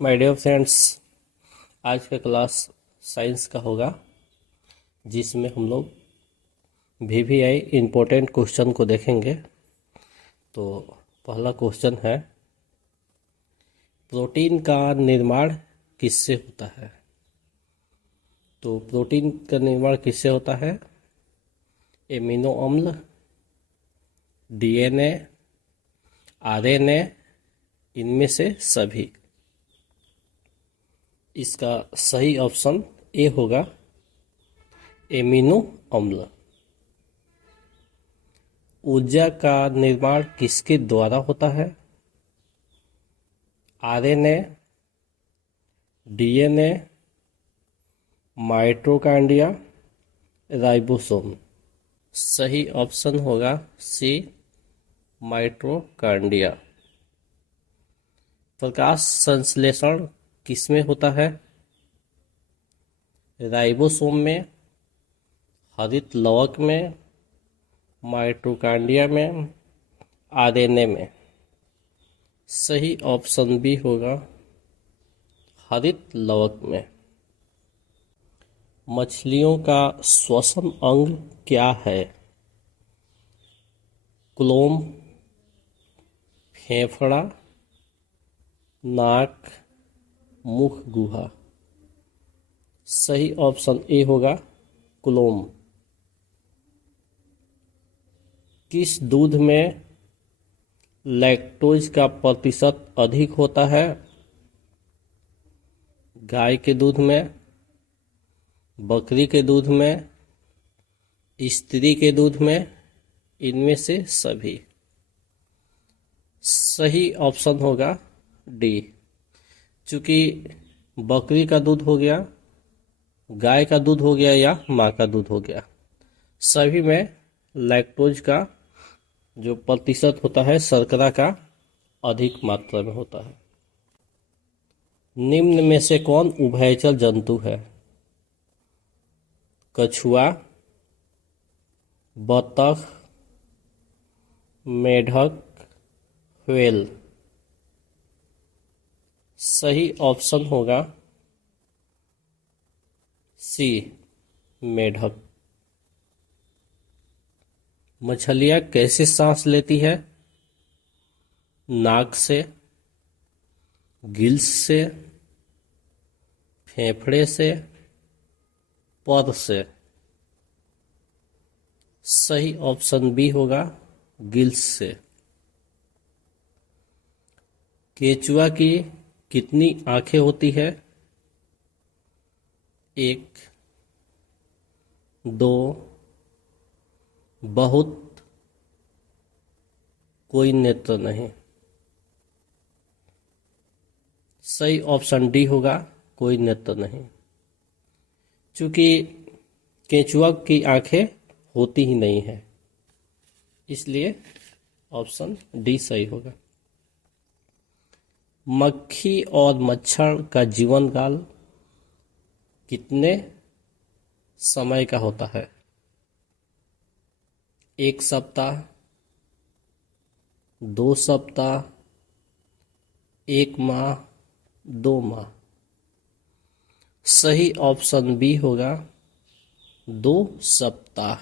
My dear friends, आज का class science का होगा जिसमें हम लोग वीवीआई इम्पोर्टेंट क्वेश्चन को देखेंगे। तो पहला क्वेश्चन है, प्रोटीन का निर्माण किससे होता है? तो प्रोटीन का निर्माण किससे होता है? एमिनो अम्ल, डीएनए, आरएनए, इनमें से सभी। इसका सही ऑप्शन ए होगा, एमिनो अम्ल। ऊर्जा का निर्माण किसके द्वारा होता है? RNA, DNA, mitochondria, ribosome. सही ऑप्शन होगा सी, माइटोकॉन्ड्रिया। प्रकाश संश्लेषण किसमें होता है? राइबोसोम में, हरित लवक में, माइटोकॉन्ड्रिया में, आरएनए में। सही ऑप्शन बी होगा हरित लवक में। मछलियों का श्वसन अंग क्या है? क्लोम, फेफड़ा, नाक, मुख गुहा। सही ऑप्शन ए होगा क्लोम। किस दूध में लैक्टोज का प्रतिशत अधिक होता है? गाय के दूध में, बकरी के दूध में, स्त्री के दूध में, इनमें से सभी। सही ऑप्शन होगा डी। चूंकि बकरी का दूध हो गया, गाय का दूध हो गया या माँ का दूध हो गया, सभी में लैक्टोज का जो प्रतिशत होता है शर्करा का अधिक मात्रा में होता है। निम्न में से कौन उभयचर जंतु है? कछुआ, बतख, मेढक, व्हेल। सही ऑप्शन होगा सी, मेढक। मछलियाँ कैसे सांस लेती है? नाक से, गिल्स से, फेफड़े से, पर से। सही ऑप्शन बी होगा गिल्स से। केंचुआ की कितनी आंखें होती है? 1, 2, बहुत, कोई नेत्र नहीं। सही ऑप्शन डी होगा कोई नेत्र नहीं। चूंकि केंचुआ की आंखें होती ही नहीं है, इसलिए ऑप्शन डी सही होगा। मक्खी और मच्छर का जीवन काल कितने समय का होता है? 1 सप्ताह, 2 सप्ताह, 1 माह, 2 माह। सही ऑप्शन बी होगा 2 सप्ताह।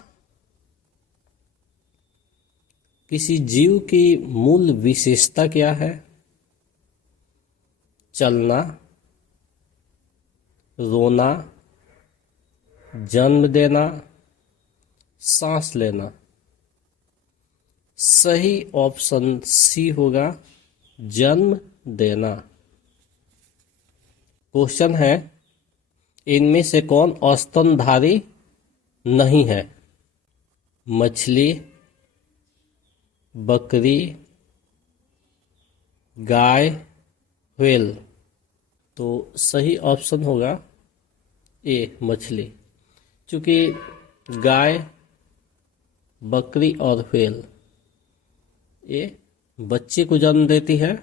किसी जीव की मूल विशेषता क्या है? चलना, रोना, जन्म देना, सांस लेना। सही ऑप्शन सी होगा जन्म देना। क्वेश्चन है, इनमें से कौन स्तनधारी नहीं है? मछली, बकरी, गाय, व्हेल। तो सही ऑप्शन होगा ए, मछली। क्योंकि गाय, बकरी और व्हेल ये बच्चे को जन्म देती है,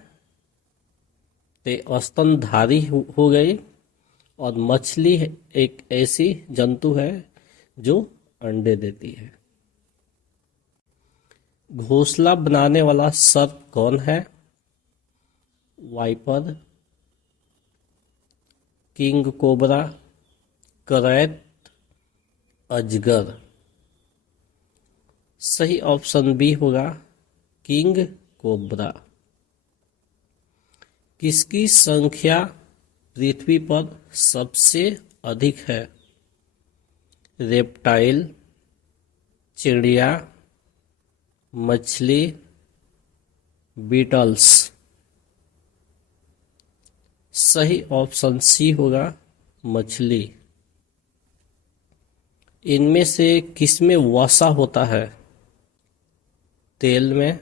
तो स्तनधारी हो गई। और मछली एक ऐसी जंतु है जो अंडे देती है। घोंसला बनाने वाला सर्प कौन है? वाइपर, किंग कोबरा, करैत, अजगर। सही ऑप्शन बी होगा किंग कोबरा। किसकी संख्या पृथ्वी पर सबसे अधिक है? रेप्टाइल, चिड़िया, मछली, बीटल्स। सही ऑप्शन सी होगा मछली। इनमें से किसमें वसा होता है? तेल में,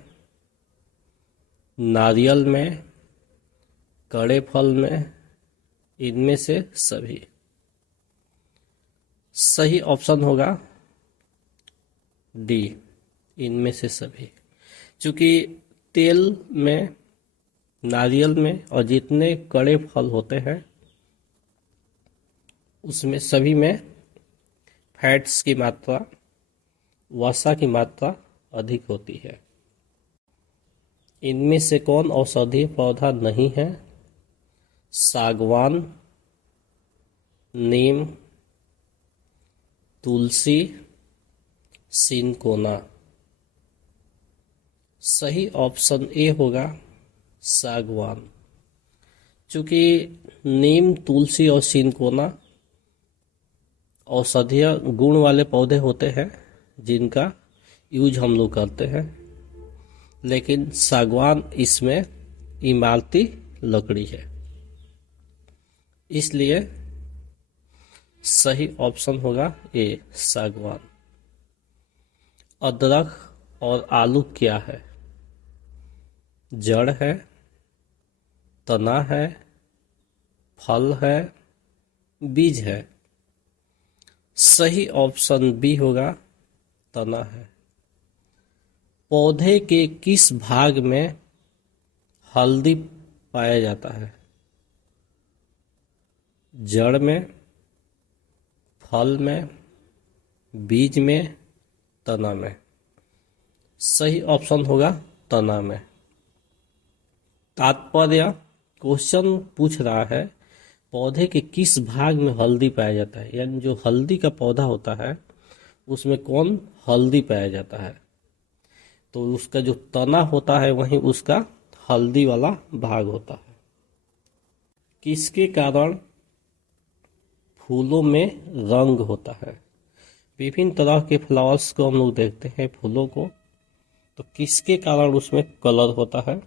नारियल में, कड़े फल में, इनमें से सभी। सही ऑप्शन होगा डी, इनमें से सभी। क्योंकि तेल में, नारियल में और जितने कड़े फल होते हैं उसमें सभी में फैट्स की मात्रा, वसा की मात्रा अधिक होती है। इनमें से कौन औषधीय पौधा नहीं है? सागवान, नीम, तुलसी, सिनकोना। सही ऑप्शन ए होगा सागवान। चूँकि नीम, तुलसी और सिनकोना औषधीय गुण वाले पौधे होते हैं जिनका यूज हम लोग करते हैं, लेकिन सागवान इसमें इमारती लकड़ी है, इसलिए सही ऑप्शन होगा ए सागवान। अदरक और आलू क्या है? जड़ है, तना है, फल है, बीज है। सही ऑप्शन बी होगा तना है। पौधे के किस भाग में हल्दी पाया जाता है? जड़ में, फल में, बीज में, तना में। सही ऑप्शन होगा तना में। तात्पर्य क्वेश्चन पूछ रहा है पौधे के किस भाग में हल्दी पाया जाता है, यानी जो हल्दी का पौधा होता है उसमें कौन हल्दी पाया जाता है, तो उसका जो तना होता है वहीं उसका हल्दी वाला भाग होता है। किसके कारण फूलों में रंग होता है? विभिन्न तरह के फ्लावर्स को हम लोग देखते हैं, फूलों को, तो किसके कारण उसमें कलर होता है?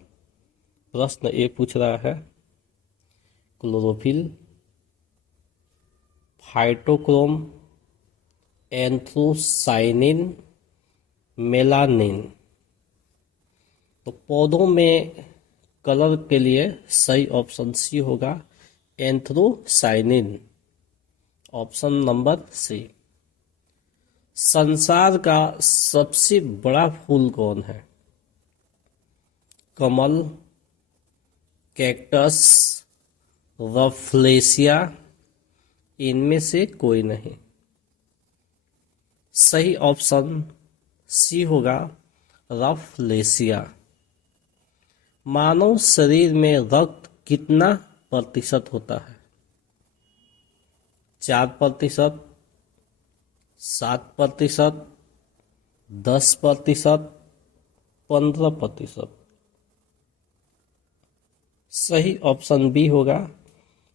प्रश्न ए पूछ रहा है। Chlorophyll, phytochrome, anthocyanin, melanin. तो पौधों में कलर के लिए सही ऑप्शन सी होगा एंथ्रोसाइनिन, ऑप्शन नंबर सी। संसार का सबसे बड़ा फूल कौन है? कमल, कैक्टस, रफलेशिया, इनमें से कोई नहीं। सही ऑप्शन सी होगा रफलेशिया। मानव शरीर में रक्त कितना प्रतिशत होता है? 4%, 7%, 10%, 15%। सही ऑप्शन बी होगा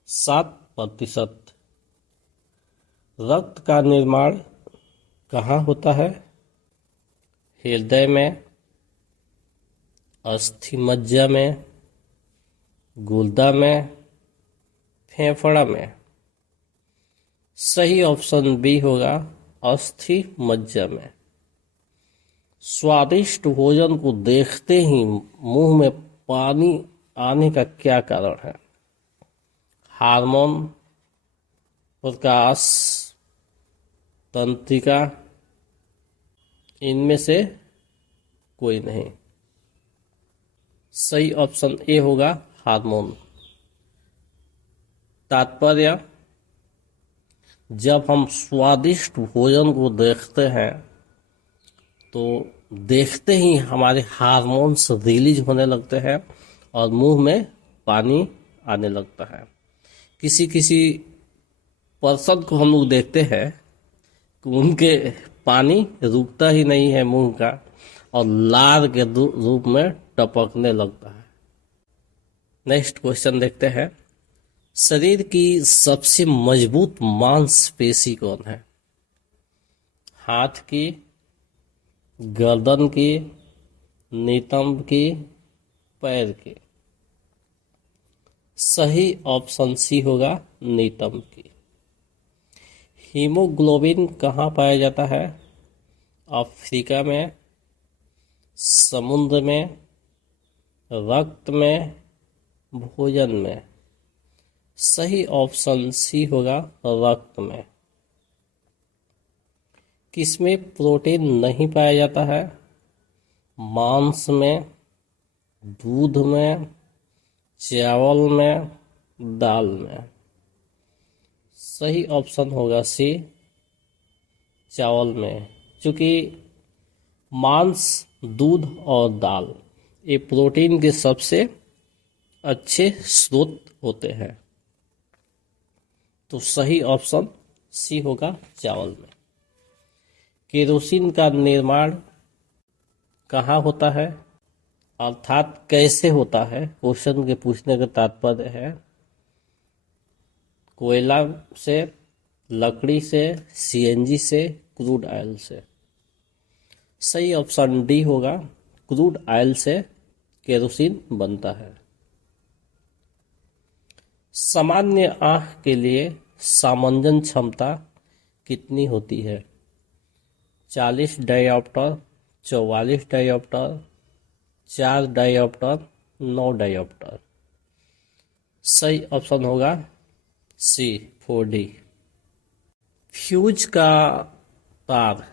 7%। रक्त का निर्माण कहाँ होता है? हृदय में, अस्थि मज्जा में, गुर्दा में, फेफड़ा में। सही ऑप्शन बी होगा अस्थि मज्जा में। स्वादिष्ट भोजन को देखते ही मुंह में पानी आने का क्या कारण है? हार्मोन, प्रकाश, तंत्रिका, इनमें से कोई नहीं। सही ऑप्शन ए होगा हार्मोन। तात्पर्य जब हम स्वादिष्ट भोजन को देखते हैं तो देखते ही हमारे हार्मोन्स रिलीज होने लगते हैं और मुंह में पानी आने लगता है, किसी किसी पर्सन को हम लोग देखते हैं कि उनके पानी रुकता ही नहीं है मुंह का और लार के रूप में टपकने लगता है। नेक्स्ट क्वेश्चन देखते हैं, शरीर की सबसे मजबूत मांसपेशी कौन है? हाथ की, गर्दन की, नितंब की, पैर की? सही ऑप्शन सी होगा नितंब की। हीमोग्लोबिन कहाँ पाया जाता है? अफ्रीका में, समुद्र में, रक्त में, भोजन में? सही ऑप्शन सी होगा रक्त में। किसमें प्रोटीन नहीं पाया जाता है? मांस में, दूध में, चावल में, दाल में? सही ऑप्शन होगा सी चावल में, क्योंकि मांस, दूध और दाल ये प्रोटीन के सबसे अच्छे स्रोत होते हैं। तो सही ऑप्शन सी होगा चावल में। केरोसिन का निर्माण कहाँ होता है, अर्थात कैसे होता है? क्वेश्चन के पूछने का तात्पर्य है कोयला से, लकड़ी से, सीएनजी से, क्रूड ऑयल से? सही ऑप्शन डी होगा, क्रूड ऑयल से केरोसिन बनता है। सामान्य आंख के लिए सामंजन क्षमता कितनी होती है? 40 डायोप्टर, 44 डायोप्टर, 4 डायोप्टर, 9 डायोप्टर? सही ऑप्शन होगा सी 4D। फ्यूज का तार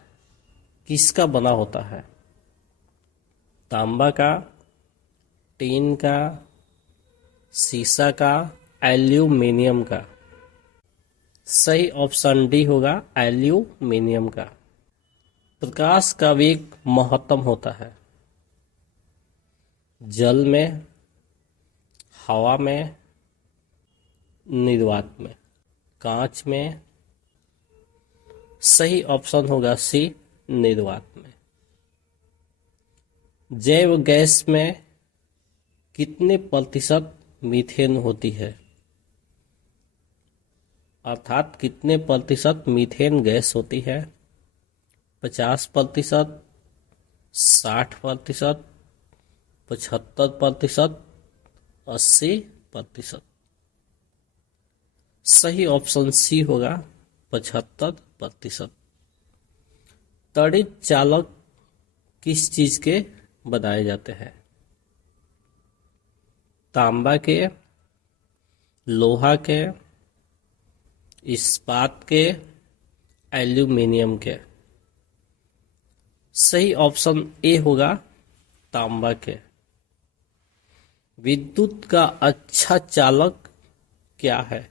किसका बना होता है? तांबा का, टीन का, शीशा का, एल्यूमिनियम का? सही ऑप्शन डी होगा एल्यूमिनियम का। प्रकाश का वेग महत्तम होता है जल में, हवा में, निर्वात में, कांच में? सही ऑप्शन होगा सी निर्वात में। जैव गैस में कितने प्रतिशत मीथेन होती है, अर्थात कितने प्रतिशत मीथेन गैस होती है? 50%, 60%, 75%, 80%? सही ऑप्शन सी होगा 75%। तड़ित चालक किस चीज के बनाए जाते हैं? तांबा के, लोहा के, इस्पात के, एल्यूमिनियम के? सही ऑप्शन ए होगा तांबा के। विद्युत का अच्छा चालक क्या है?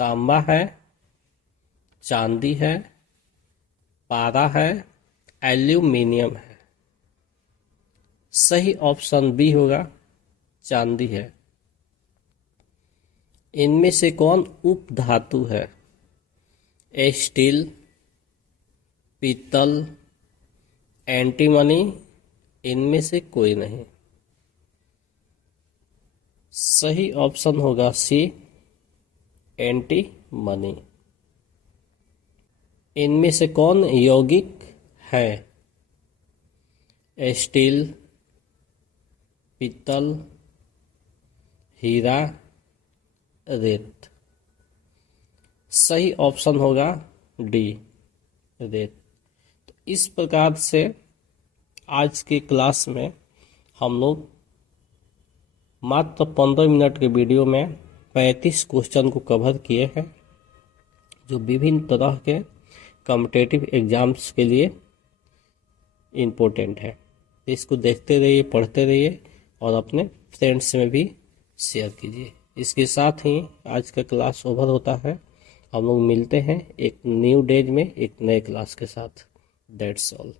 तांबा है, चांदी है, पारा है, एल्यूमिनियम है? सही ऑप्शन बी होगा चांदी है। इनमें से कौन उप धातु है? स्टील, पीतल, एंटीमनी? इनमें से कोई नहीं। सही ऑप्शन होगा सी एंटीमनी। इनमें से कौन यौगिक है? स्टील, पीतल, हीरा, रेत? सही ऑप्शन होगा डी रेत। तो इस प्रकार से आज के क्लास में हम लोग मात्र 15 मिनट के वीडियो में 35 क्वेश्चन को कवर किए हैं, जो विभिन्न तरह के कॉम्पिटिटिव एग्जाम्स के लिए इम्पोर्टेंट है। इसको देखते रहिए, पढ़ते रहिए और अपने फ्रेंड्स में भी शेयर कीजिए। इसके साथ ही आज का क्लास ओवर होता है। हम लोग मिलते हैं एक न्यू डेज में एक नए क्लास के साथ। That's all.